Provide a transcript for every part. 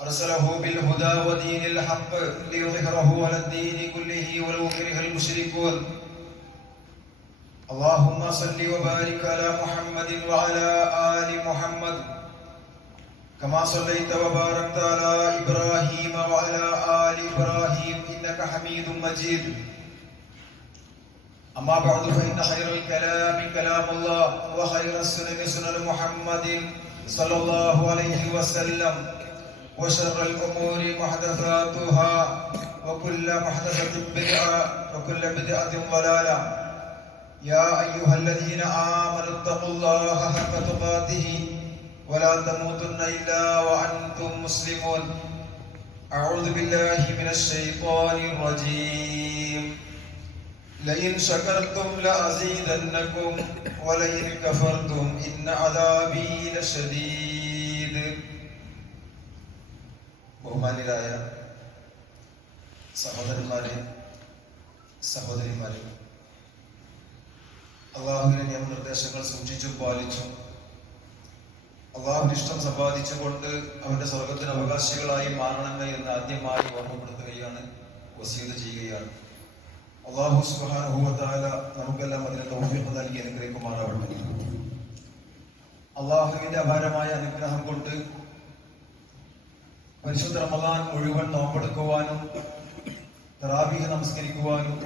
أرسله بالهدى ودين الحق ليظهره على الدين كله ولو كره المشركون. اللهم صل وبارك على محمد وعلى آل محمد. كما صليت وباركت على إبراهيم وعلى آل إبراهيم إنك حميد مجيد. أما بعد فإن خير الكلام كلام الله وخير السنن سنن محمد صلى الله عليه وسلم. وشر الأمور محدثاتها وكل محدثة بدعة وكل بدعة ضلالة. يا أيها الذين آمنوا اتقوا الله حق تقاته ولا تموتن إلا وأنتم مسلمون. أعوذ بالله من الشيطان الرجيم. لئن شكرتم لأزيدنكم ولئن كفرتم إن عذابي لشديد. ബഹുമാന്യരായ സഹോദരന്മാരെ സഹോദരിമാരെ അള്ളാഹുവിന്റെ നിയമനിർദ്ദേശങ്ങൾ സൂക്ഷിച്ചും പാലിച്ചു അള്ളാഹുവിന്റെ ഇഷ്ടം സമ്പാദിച്ചുകൊണ്ട് അവന്റെ സ്വർഗത്തിന് അവകാശികളായി മാറണമെന്ന് എന്ന് ആദ്യമായി ഓർമ്മപ്പെടുത്തുകയാണ് വസീത് ചെയ്യുകയാണ്. അള്ളാഹു സുബാനുഭവത്താല നമുക്കെല്ലാം അതിന് തൗഫീഖ് നൽകി അനുഗ്രഹിക്കുമാറാവട്ടെ. അള്ളാഹുവിന്റെ അപാരമായ അനുഗ്രഹം കൊണ്ട് പരിശുദ്ധ റമദാൻ മുഴുവൻ നോമ്പെടുക്കുവാനും തറാബീഹ് നമസ്കരിക്കുവാനും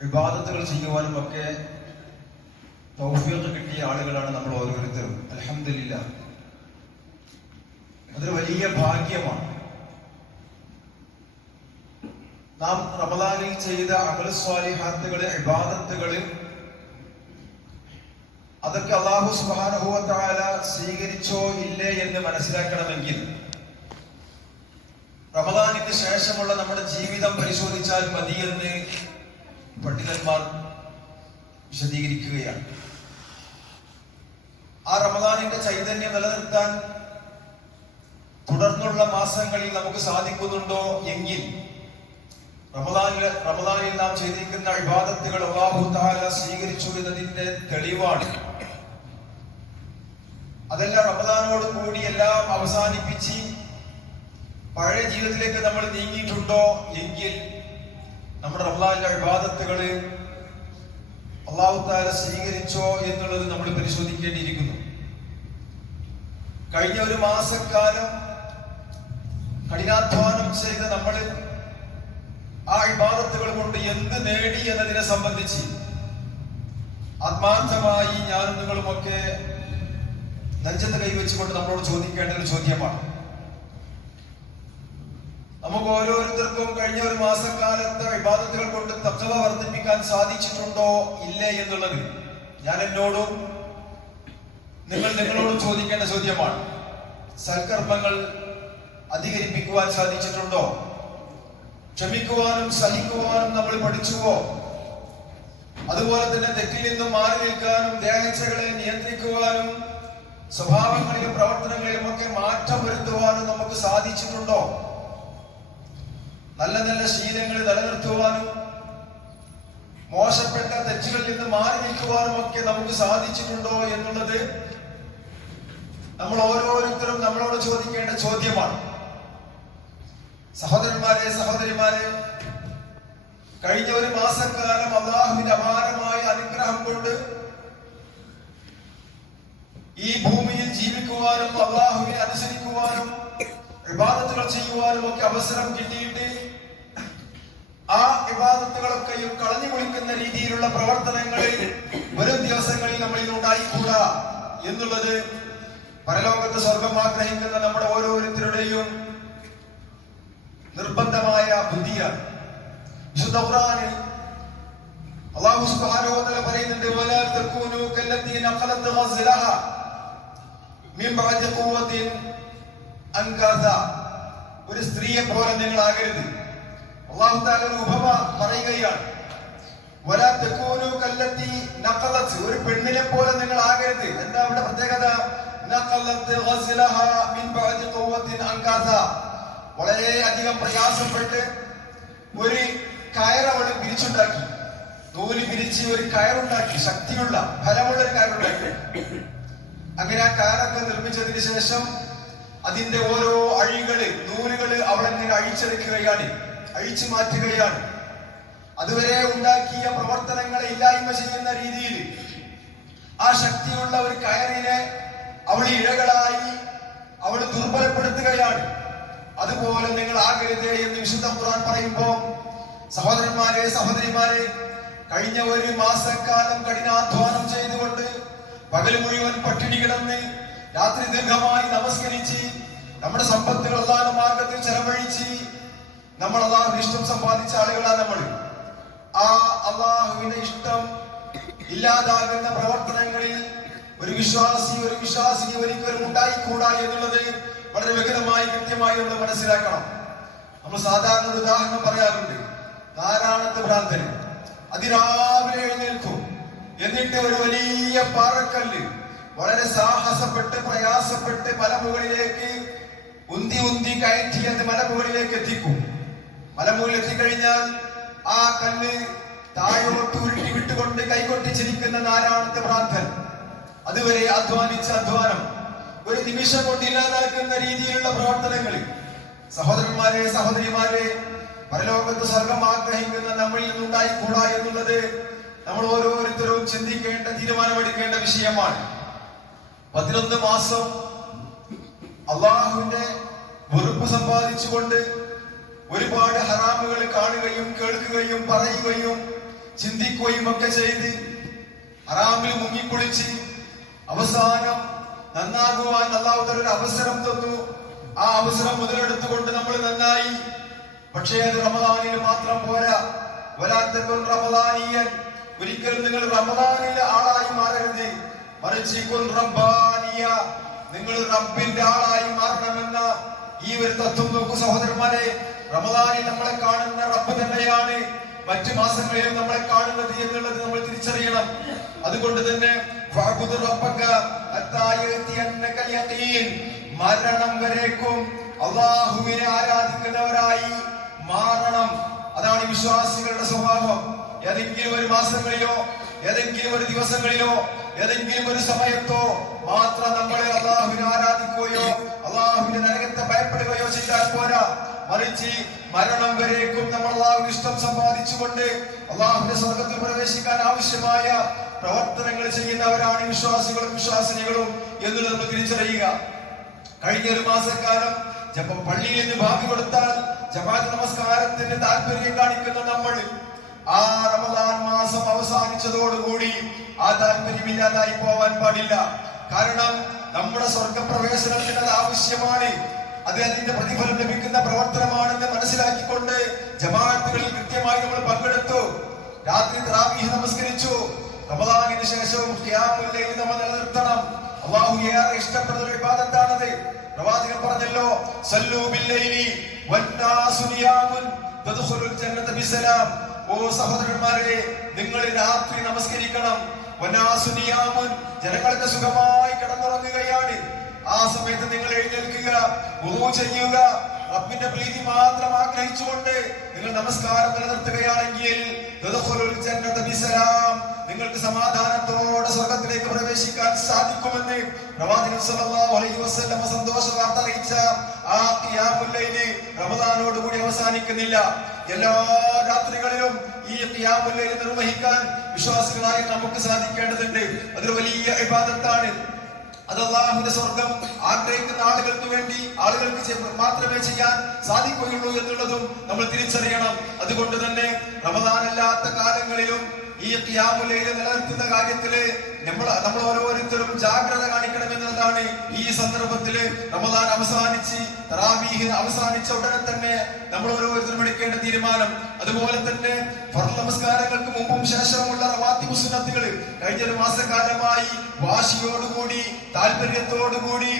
വിവാദത്തുകൾ ചെയ്യുവാനും ഒക്കെ തൗഫീഖ് കിട്ടിയ ആളുകളാണ് നമ്മൾ ഓരോരുത്തരും. അലഹമില്ല അതൊരു വലിയ ഭാഗ്യമാണ്. നാം റമദാനിൽ ചെയ്ത അമലസ്വാലിഹാത്തുകൾ വിവാദത്തുകളിൽ അതൊക്കെ അള്ളാഹു സുബാനുഭവത്താല സ്വീകരിച്ചോ ഇല്ലേ എന്ന് മനസ്സിലാക്കണമെങ്കിൽ റമദാനിന് ശേഷമുള്ള നമ്മുടെ ജീവിതം പരിശോധിച്ചാൽ മതിയെന്ന് പണ്ഡിതന്മാർ വിശദീകരിക്കുകയാണ്. ആ റമദാനിന്റെ ചൈതന്യം നിലനിർത്താൻ തുടർന്നുള്ള മാസങ്ങളിൽ നമുക്ക് സാധിക്കുന്നുണ്ടോ എങ്കിൽ റമദാനിൽ റമദാനിൽ നാം ചെയ്തിരിക്കുന്ന വിവാദത്തുകൾ അള്ളാഹു താല സ്വീകരിച്ചു എന്നതിന്റെ തെളിവാണ്. അതെല്ലാം റമദാനോട് കൂടി എല്ലാം അവസാനിപ്പിച്ച് പഴയ ജീവിതത്തിലേക്ക് നമ്മൾ നീങ്ങിയിട്ടുണ്ടോ എങ്കിൽ നമ്മുടെ അള്ളാഹിന്റെ വിവാദത്തുകൾ അള്ളാഹു താല സ്വീകരിച്ചോ എന്നുള്ളത് നമ്മൾ പരിശോധിക്കേണ്ടിയിരിക്കുന്നു. കഴിഞ്ഞ ഒരു മാസക്കാലം കഠിനാധ്വാനം ചെയ്ത് നമ്മൾ ആ വിവാദത്തുകൾ കൊണ്ട് എന്ത് നേടി എന്നതിനെ സംബന്ധിച്ച് ആത്മാർത്ഥമായി ഞാനും നിങ്ങളുമൊക്കെ നെഞ്ചത്ത് കൈവച്ചുകൊണ്ട് നമ്മളോട് ചോദിക്കേണ്ട ഒരു ചോദ്യമാണ്. നമുക്ക് ഓരോരുത്തർക്കും കഴിഞ്ഞ ഒരു മാസക്കാലത്തെ വിവാദത്തുകൾ കൊണ്ട് തക്കവ വർദ്ധിപ്പിക്കാൻ സാധിച്ചിട്ടുണ്ടോ? ഇല്ലേ എന്നുള്ളത് ഞാൻ എന്നോടും നിങ്ങൾ നിങ്ങളോടും ചോദിക്കേണ്ട ചോദ്യമാണ്. സൽക്കർമ്മങ്ങൾ അധികരിപ്പിക്കുവാൻ സാധിച്ചിട്ടുണ്ടോ? ക്ഷമിക്കുവാനും സഹിക്കുവാനും നമ്മൾ പഠിച്ചുവോ? അതുപോലെ തന്നെ തെറ്റിൽ നിന്നും മാറി നിൽക്കാനും ദേഹച്ചകളെ നിയന്ത്രിക്കുവാനും സ്വഭാവങ്ങളിലും പ്രവർത്തനങ്ങളിലും ഒക്കെ മാറ്റം വരുത്തുവാനും നമുക്ക് സാധിച്ചിട്ടുണ്ടോ? നല്ല നല്ല ശീലങ്ങൾ നിലനിർത്തുവാനും മോശപ്പെട്ട തെറ്റുകളിൽ നിന്ന് മാറി നിൽക്കുവാനും ഒക്കെ നമുക്ക് സാധിച്ചിട്ടുണ്ടോ എന്നുള്ളത് നമ്മൾ ഓരോരുത്തരും നമ്മളോട് ചോദിക്കേണ്ട ചോദ്യമാണ്. സഹോദരന്മാരെ സഹോദരിമാരെ കഴിഞ്ഞ ഒരു മാസക്കാലം അള്ളാഹുവിന്റെ അപാരമായ അനുഗ്രഹം കൊണ്ട് ഈ ഭൂമിയിൽ ജീവിക്കുവാനും അള്ളാഹുവിനെ അനുസരിക്കുവാനും വിവാദത്തുകൾ ചെയ്യുവാനും ഒക്കെ അവസരം കിട്ടിയിട്ട് ആ വിവാദത്തുകളൊക്കെയും കളഞ്ഞു കുളിക്കുന്ന രീതിയിലുള്ള പ്രവർത്തനങ്ങളിൽ വരും ദിവസങ്ങളിൽ നമ്മളിൽ ഉണ്ടായിക്കൂടാ എന്നുള്ളത് പരലോകത്ത് സ്വർഗം ആഗ്രഹിക്കുന്ന നമ്മുടെ ഓരോരുത്തരുടെയും നിർബന്ധമായ ബുദ്ധിയാണ്. വിശുദ്ധ ഖുർആനിൽ അല്ലാഹു സുബ്ഹാനഹു വ തആല പറയുന്നുണ്ട് വലാ തകൂനു കല്ലത്തി നഖലത് ഗസ്ലഹ മിൻ ബഅദി ഖുവ്വത്തിൻ അൻകാസ ഒരു സ്ത്രീയെ പോലെ നിങ്ങൾ ആകരുത്. അള്ളാഹു ഉപമ പറയുകയാണ്. ഒരു പെണ്ണിനെ പോലെ നിങ്ങൾ ആകരുത്. എന്താ അവിടെ പ്രത്യേകത? വളരെ അധികം പ്രയാസപ്പെട്ട് ഒരു കയർ അവൾ പിരിച്ചുണ്ടാക്കി. നൂൽ പിരിച്ച് ഒരു കയറുണ്ടാക്കി ശക്തിയുള്ള ഫലമുള്ള ഒരു കയറുണ്ടാക്കി അങ്ങനെ ആ കയറൊക്കെ നിർമ്മിച്ചതിന് ശേഷം അതിന്റെ ഓരോ അഴികൾ നൂലുകൾ അവൾ എങ്ങനെ അഴിച്ചെടുക്കുകയാണ് അഴിച്ചു മാറ്റുകയാണ്. അതുവരെ ഉണ്ടാക്കിയ പ്രവർത്തനങ്ങളെ ഇല്ലായ്മ ചെയ്യുന്ന രീതിയിൽ ആ ശക്തിയുള്ള ഒരു കയറിനെ അവൾ ഇഴകളായി അവൾ ദുർബലപ്പെടുത്തുകയാണ്. അതുപോലെ നിങ്ങൾ ആകരുത് എന്ന് വിശുദ്ധ ഖുർആൻ പറയുമ്പോൾ സഹോദരന്മാരെ സഹോദരിമാരെ കഴിഞ്ഞ ഒരു മാസക്കാലം കഠിനാധ്വാനം ചെയ്തുകൊണ്ട് പകൽ മുഴുവൻ പട്ടിണി കിടന്ന് രാത്രി ദീർഘമായി നമസ്കരിച്ച് നമ്മുടെ സമ്പത്തുകൾ അള്ളാഹ് മാർഗത്തിൽ ചെലവഴിച്ച് നമ്മൾ അള്ളാഹു ഇഷ്ടം സമ്പാദിച്ച ആളുകളാണ് നമ്മൾ. ആ അള്ളാഹുവിന്റെ ഇഷ്ടം ഇല്ലാതാകുന്ന പ്രവർത്തനങ്ങളിൽ ഒരു വിശ്വാസി ഒരു വിശ്വാസിനി ഒരിക്കലും ഉണ്ടായിക്കൂടാ എന്നുള്ളത് വളരെ വ്യക്തമായി കൃത്യമായി നമ്മൾ മനസ്സിലാക്കണം. നമ്മൾ സാധാരണ ഒരു ഉദാഹരണം പറയാറുണ്ട്. നാരായണത്ത് ഭ്രാന്തൻ. അതിരാവിലെ എഴുന്നേൽക്കും. എന്നിട്ട് ഒരു വലിയ പാറക്കല്ല് വളരെ സാഹസപ്പെട്ട് പ്രയാസപ്പെട്ട് മലമുകളിലേക്ക് ഉന്തി ഉന്തി കയറ്റി അത് മലമുകളിലേക്ക് എത്തിക്കും. മലമുകളിൽ എത്തിക്കഴിഞ്ഞാൽ ആ കല്ല് താഴോട്ട് ഉരുട്ടി വിട്ടുകൊണ്ട് കൈകൊട്ടിച്ചിരിക്കുന്ന നാരായണത്തെ പ്രാർത്ഥൻ അതുവരെ അധ്വാനിച്ച അധ്വാനം. ഒരു നിമിഷം കൊണ്ട് ഇല്ലാതാക്കുന്ന രീതിയിലുള്ള പ്രവർത്തനങ്ങൾ സഹോദരന്മാരെ സഹോദരിമാരെ പരലോകത്ത് സ്വർഗം ആഗ്രഹിക്കുന്ന നമ്മളിൽ നിന്നുണ്ടായിക്കൂടാ എന്നുള്ളത് നമ്മൾ ഓരോരുത്തരും ചിന്തിക്കേണ്ട തീരുമാനമെടുക്കേണ്ട വിഷയമാണ്. പതിനൊന്ന് മാസം അള്ളാഹുവിന്റെ വെറുപ്പ് സമ്പാദിച്ചുകൊണ്ട് ഒരുപാട് ഹറാമുകൾ കാണുകയും കേൾക്കുകയും പറയുകയും ചിന്തിക്കുകയും ഒക്കെ ചെയ്ത് ഹറാമിൽ മുങ്ങിക്കുളിച്ച് അവസാനം നന്നാകുവാൻ അള്ളാഹു ഒരു അവസരം തന്നു. ആ അവസരം മുതലെടുത്തുകൊണ്ട് നമ്മൾ നന്നായി. പക്ഷേ അത് റമദാനിൽ മാത്രം പോരാ. വലാത്തക്കൊൻ റമദാനിയൻ. ഒരിക്കലും നിങ്ങൾ റമദാനിലെ ആളായി മാറരുത്. മറിച്ച് റബ്ബാനിയ. നിങ്ങൾ റബ്ബിന്റെ ആളായി മാറണമെന്ന ഈ ഒരു തത്വം നോക്കൂ സഹോദരന്മാരെ. റമദാനിൽ നമ്മളെ കാണുന്ന റബ്ബ് തന്നെയാണ്. മറ്റു മാസങ്ങളിലും നമ്മളെ കാണുന്നത് എന്നുള്ളത് നമ്മൾ തിരിച്ചറിയണം. അതുകൊണ്ട് തന്നെ. മരണം വരേക്കും അള്ളാഹുവിനെ ആരാധിക്കുന്നവരായി മാറണം. അതാണ് വിശ്വാസികളുടെ സ്വഭാവം. ഏതെങ്കിലും ഒരു മാസങ്ങളിലോ ഏതെങ്കിലും ഒരു ദിവസങ്ങളിലോ ഏതെങ്കിലും ഒരു സമയത്തോ മാത്രം നമ്മളെ അള്ളാഹുവിനെ ആരാധിക്കുകയോ അള്ളാഹുവിന്റെ നരകത്തെ ഭയപ്പെടുകയോ ചെയ്താൽ പോരാ. മറിച്ച് മരണം വരേക്കും നമ്മൾ അള്ളാഹു ഇഷ്ടം സമ്പാദിച്ചുകൊണ്ട് അള്ളാഹുവിന്റെ സ്വർഗത്തിൽ പ്രവേശിക്കാൻ ആവശ്യമായ പ്രവർത്തനങ്ങൾ ചെയ്യുന്നവരാണ് വിശ്വാസികളും വിശ്വാസിനികളും എന്നുള്ളത് നമ്മൾ തിരിച്ചറിയുക. കഴിഞ്ഞ ഒരു മാസക്കാലം പള്ളിയിൽ നിന്ന് ഭാഗ്യ കൊടുത്താൽ ജമാഅത്ത് നമസ്കാരത്തിന് താല്പര്യം കാണിക്കുന്ന നമ്മൾ ആ റമദാൻ മാസം അവസാനിച്ചതോടുകൂടി ആ താല്പര്യമില്ലാതായി പോവാൻ പാടില്ല. കാരണം നമ്മുടെ സ്വർഗപ്രവേശനത്തിന് അത് ആവശ്യമാണ്. അത് അതിന്റെ പ്രതിഫലം ലഭിക്കുന്ന പ്രവർത്തനമാണെന്ന് മനസ്സിലാക്കിക്കൊണ്ട് ജമാഅത്തുകളിൽ കൃത്യമായി നമ്മൾ പങ്കെടുത്തു. രാത്രി ത്രാവീഹ് നമസ്കരിച്ചു. റമദാനിന് ശേഷവും ഖിയാമുൽ നമ്മൾ നിലനിർത്തണം. അള്ളാഹു ഏറെ ഇഷ്ടപ്പെടുന്ന ഒരു വിവാദത്താണത് പ്രവാചകൻ പറഞ്ഞല്ലോ സല്ലു ബില്ലൈലി വന്നാസു നിയാമുൻ തദ്ഖുലുൽ ജന്നത ബിസലാം ഓ സഹോദരന്മാരെ നിങ്ങൾ രാത്രി നമസ്കരിക്കണം. ജനങ്ങൾക്ക് സുഖമായി കിടന്നുറങ്ങുകയാണ്. ആ സമയത്ത് നിങ്ങൾ എഴുന്നേൽക്കുക ചെയ്യുക. റബ്ബിന്റെ പ്രീതി മാത്രം ആഗ്രഹിച്ചുകൊണ്ട് നിങ്ങൾ നമസ്കാരം നിലനിർത്തുകയാണെങ്കിൽ നിങ്ങൾക്ക് സമാധാനത്തോടെ സ്വർഗത്തിലേക്ക് പ്രവേശിക്കാൻ സാധിക്കുമെന്ന് പ്രവാചകൻ അലൈഹി സന്തോഷ വാർത്ത അറിയിച്ച ആ റമദാനോട് കൂടി അവസാനിക്കുന്നില്ല. എല്ലാ രാത്രികളിലും ഈ ഖിയാമുൽ ലൈൽ നിർവഹിക്കാൻ വിശ്വാസികളായി നമുക്ക് സാധിക്കേണ്ടതുണ്ട്. അതൊരു വലിയ വിഭാഗത്താണ് അത് അള്ളാഹുവിന്റെ സ്വർഗം ആഗ്രഹിക്കുന്ന ആളുകൾക്ക് വേണ്ടി ആളുകൾക്ക് മാത്രമേ ചെയ്യാൻ സാധിക്കുകയുള്ളൂ എന്നുള്ളതും നമ്മൾ തിരിച്ചറിയണം. അതുകൊണ്ട് തന്നെ റമദാനല്ലാത്ത കാലങ്ങളിലും ഈ ഖിയാമുലയിൽ നിലനിർത്തുന്ന കാര്യത്തിൽ നമ്മൾ നമ്മൾ ഓരോരുത്തരും ജാഗ്രത കാണിക്കണം എന്നുള്ളതാണ് ഈ സന്ദർഭത്തിൽ റമദാൻ അവസാനിച്ച് തറാവീഹ് അവസാനിച്ച ഉടനെ തന്നെ നമ്മൾ ഓരോരുത്തരും എടുക്കേണ്ട തീരുമാനം. അതുപോലെ തന്നെ നമസ്കാരങ്ങൾക്ക് മുമ്പും ശേഷവുമുള്ള റവാത്തി സുന്നത്തുകൾ കഴിഞ്ഞ ഒരു മാസക്കാലമായി വാശിയോടുകൂടി താല്പര്യത്തോടുകൂടി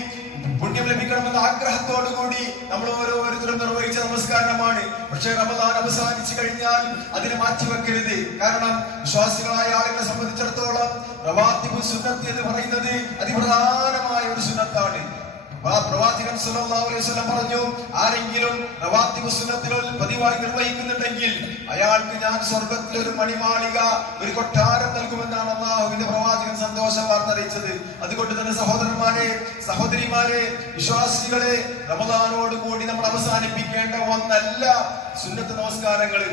പുണ്യം ലഭിക്കണമെന്ന ആഗ്രഹത്തോടു കൂടി നമ്മൾ ഓരോരുത്തരും നിർവഹിച്ച നമസ്കാരമാണ്. പക്ഷേ റമദാൻ അവസാനിച്ചു കഴിഞ്ഞാൽ അതിനെ മാറ്റിവെക്കരുത്. കാരണം വിശ്വാസികളായ ആളുകളെ സംബന്ധിച്ചിടത്തോളം റവാത്തിബ് സുന്നത്ത് എന്ന് പറയുന്നത് അതിപ്രധാനമായ ഒരു സുന്നത്താണ്. പ്രവാചകൻ സല്ലല്ലാഹു അലൈഹി വസല്ലം പറഞ്ഞു ആരെങ്കിലും റവാത്തിബ് സുന്നത്തുകൾ പതിവായി നിർവഹിക്കുന്നുണ്ടെങ്കിൽ അയാൾക്ക് ഞാൻ സ്വർഗത്തിൽ ഒരു മണിമാളിക ഒരു കൊട്ടാരം നൽകുമെന്നാണ് അള്ളാഹുവിന്റെ പ്രവാചകൻ സന്തോഷ വാർത്ത അതുകൊണ്ട് തന്നെ സഹോദരന്മാരെ സഹോദരിമാരെ വിശ്വാസികളെ റമദാനോട് കൂടി നമ്മൾ അവസാനിപ്പിക്കേണ്ട ഒന്നല്ല സുന്നത്ത് നമസ്കാരങ്ങൾ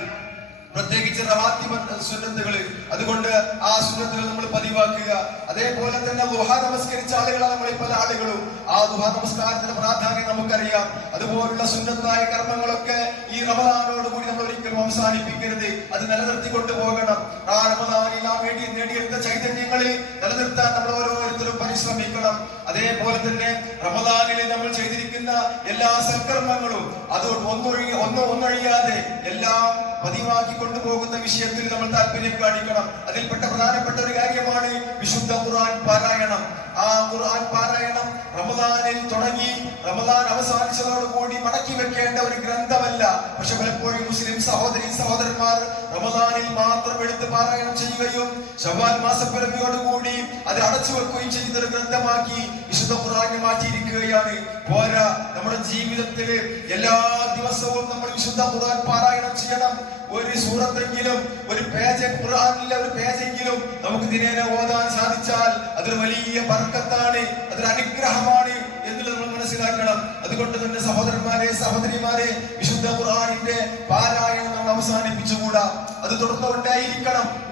പ്രത്യേകിച്ച് റവാത്തി സുന്നത്തുകൾ അതുകൊണ്ട് ആ സുന്നത്തുകൾ നമ്മൾ പതിവാക്കുക. അതേപോലെ തന്നെ ദുഹ നമസ്കരിച്ച ആളുകളാണ് നമ്മൾ പല ആളുകളും. ആ ദുഹ നമസ്കാരത്തിന്റെ പ്രാധാന്യം നമുക്കറിയാം. അതുപോലുള്ള സുന്നത്തായ കർമ്മങ്ങളൊക്കെ ഈ റമദാനോട് കൂടി നമ്മൾ ഒരിക്കലും അവസാനിപ്പിക്കരുത്. അത് നിലനിർത്തി കൊണ്ടുപോകണം. ആ റമദാനിൽ ആ വേണ്ടി നേടിയെടുത്ത ചൈതന്യങ്ങളിൽ നിലനിർത്താൻ നമ്മൾ ഓരോരുത്തരും പരിശ്രമിക്കണം. അതേപോലെ തന്നെ റമദാനിൽ നമ്മൾ ചെയ്തിരിക്കുന്ന എല്ലാ സൽക്കർമ്മങ്ങളും അത് ഒന്നൊഴി ഒന്ന് ഒന്നൊഴിയാതെ എല്ലാം പതിവാക്കി കൊണ്ടുപോകുന്ന വിഷയത്തിൽ നമ്മൾ താല്പര്യം കാണിക്കണം. അതിൽപ്പെട്ട പ്രധാനപ്പെട്ട ഒരു കാര്യമാണ് വിശുദ്ധ ഖുർആൻ പാരായണം. ആ ഖുർആൻ പാരായണം റമദാനിൽ തുടങ്ങി റമദാൻ അവസാനിച്ചതോടുകൂടി മടക്കി വെക്കേണ്ട ഒരു ഗ്രന്ഥമല്ല. പക്ഷെ പലപ്പോഴും മുസ്ലിം സഹോദരി സഹോദരന്മാർ റമദാനിൽ മാത്രം എടുത്ത് പാരായണം ചെയ്യുകയും ഷവ്വാൽ മാസപ്പിറവിയോടുകൂടി അത് അടച്ചു വെക്കുകയും ചെയ്യുന്ന ഒരു ഗ്രന്ഥമാക്കി വിശുദ്ധ ഖുർആനെ മാറ്റിയിരിക്കുകയാണ്. പോരാ നമ്മുടെ ജീവിതത്തിൽ എല്ലാ ദിവസവും നമ്മൾ വിശുദ്ധ ഖുർആൻ പാരായണം ചെയ്യണം. ഒരു സൂറത്തെങ്കിലും ഒരു പേജ് ഖുർആനിലെ ഒരു പേജെങ്കിലും നമുക്ക് ദിനേന ഓതാൻ സാധിച്ചാൽ അതൊരു വലിയ ബർക്കത്താണ് അതൊരു അനുഗ്രഹമാണ് എന്നുള്ളത് നമ്മൾ മനസ്സിലാക്കണം. അതുകൊണ്ട് തന്നെ സഹോദരന്മാരെ സഹോദരിമാരെ വിശുദ്ധ ഖുർആനിന്റെ പാരായണം നമ്മൾ അവസാനിപ്പിച്ചുകൂടാ. അത് തുടർന്നുകൊണ്ടേയിരിക്കണം.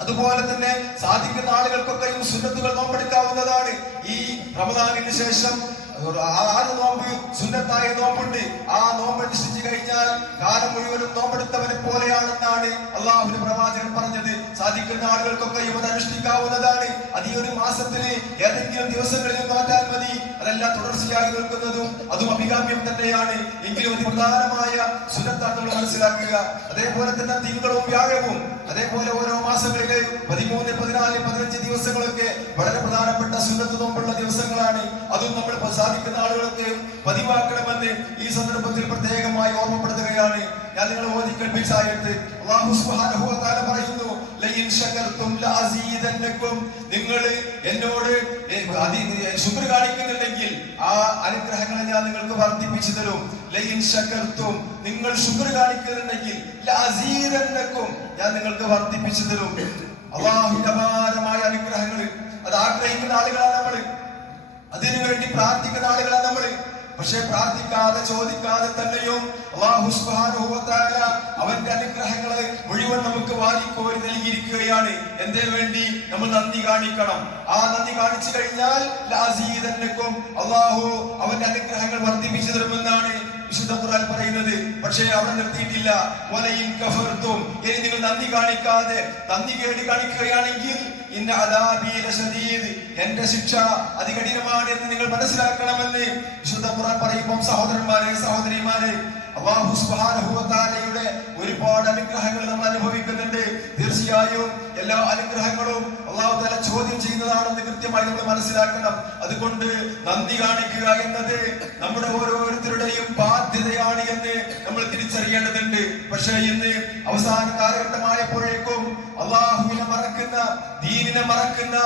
അതുപോലെ തന്നെ സാധിക്കുന്ന ആളുകൾക്കൊക്കെയും സുന്നത്തുകൾ നോമ്പെടുക്കാവുന്നതാണ് ഈ റമദാനിന് ശേഷം. ആറ് നോമ്പ് സുന്നത്തായ നോമ്പുണ്ട്. ആ നോമ്പ് അനുഷ്ഠിച്ചു കഴിഞ്ഞാൽ കാലം മുഴുവനും നോമ്പെടുത്തവനെ പോലെയാണെന്നാണ് അള്ളാഹുവിന്റെ പ്രവാചകൻ പറഞ്ഞത്. സാധിക്കുന്ന ആളുകൾക്കൊക്കെയും അത് അനുഷ്ഠിക്കാവുന്നതാണ്. അത് ഈ ഒരു മാസത്തിന് ഏതെങ്കിലും ദിവസങ്ങളിൽ മാറ്റാൻ മതി. അതെല്ലാം തുടർച്ചയായി നിൽക്കുന്നതും അതും അഭികാമ്യം തന്നെയാണ്. എങ്കിലും അതി പ്രധാനമായ സുന്നത്താക്കൾ മനസ്സിലാക്കുക. അതേപോലെ തന്നെ തിങ്കളും വ്യാഴവും. അതേപോലെ ഓരോ മാസങ്ങളിലെ പതിമൂന്ന് പതിനാല് പതിനഞ്ച് ദിവസങ്ങളൊക്കെ വളരെ പ്രധാനപ്പെട്ട സുന്നത്ത് നോമ്പുള്ള പ- സാധിക്കുന്ന ആളുകളൊക്കെ പതിവാക്കണമെന്ന് ഈ സന്ദർഭത്തിൽ പ്രത്യേകമായി ഓർമ്മപ്പെടുത്തുകയാണ്. ഞാൻ നിങ്ങളെ ഓതി കൽപ്പിച്ചായിട്ട് അല്ലാഹു സുബ്ഹാനഹു വ തആല പറയുന്നു ലയിൻ ശകർതും ലഅസീദന്നകും നിങ്ങൾ എന്നോട് ശുക്ർ കാണിക്കുന്നുണ്ടെങ്കിൽ ആ അനുഗ്രഹങ്ങളെ ഞാൻ നിങ്ങൾക്ക് വർദ്ധിപ്പിച്ചു തരും. ലയിൻ ശകർത്തും നിങ്ങൾ ശുക്ർ കാണിക്കുന്നുണ്ടെങ്കിൽ ലഅസീദന്നകും ഞാൻ നിങ്ങൾക്ക് വർദ്ധിപ്പിച്ചു തരും. അള്ളാഹുവിന്റെ അനുഗ്രഹങ്ങൾ അത് ആഗ്രഹിക്കുന്ന ആളുകളാണ് നമ്മൾ. അതിനു വേണ്ടി പ്രാർത്ഥിക്കുന്ന ആളുകളാണ് നമ്മൾ പക്ഷെ പ്രാർത്ഥിക്കാതെ ചോദിക്കാതെ തന്നെയും അവന്റെ അനുഗ്രഹങ്ങളെ മുഴുവൻ നമുക്ക് വാരിക്കോരി നൽകിയിരിക്കുകയാണ്. എന്തേ വേണ്ടി? നമ്മൾ നന്ദി കാണിക്കണം. ആ നന്ദി കാണിച്ചു കഴിഞ്ഞാൽ അള്ളാഹു അവന്റെ അനുഗ്രഹങ്ങൾ വർദ്ധിപ്പിച്ചു തരുമെന്നാണ് വിശുദ്ധ ഖുർആൻ പറയുന്നത് പക്ഷേ അവിടെ നിർത്തിയിട്ടില്ല. വലയിൻ കഫർത്തും. ഇനി നിങ്ങൾ നന്ദി കാണിക്കാതെ നന്ദി കേടി കാണിക്കുകയാണെങ്കിൽ എന്റെ ശിക്ഷ അതികഠിനമാണ് എന്ന് നിങ്ങൾ മനസ്സിലാക്കണമെന്ന്. വിശുദ്ധ ഖുർആൻ പറയുമ്പോൾ സഹോദരന്മാരെ സഹോദരിമാരെ അള്ളാഹു വ ഒരുപാട് അനുഗ്രഹങ്ങൾ നമ്മൾ അനുഭവിക്കുന്നുണ്ട്. തീർച്ചയായും എല്ലാ അനുഗ്രഹങ്ങളും അള്ളാഹു തല ചോദ്യം ചെയ്യുന്നതാണെന്ന് കൃത്യമായി നമ്മൾ മനസ്സിലാക്കണം. അതുകൊണ്ട് നന്ദി കാണിക്കുക എന്നത് നമ്മുടെ ഓരോരുത്തരുടെയും ബാധ്യതയാണ് എന്ന് നമ്മൾ തിരിച്ചറിയേണ്ടതുണ്ട്. പക്ഷേ ഇന്ന് അവസാന കാലഘട്ടമായപ്പോഴേക്കും അള്ളാഹുവിനെ മറക്കുന്ന ദീനിനെ മറക്കുന്ന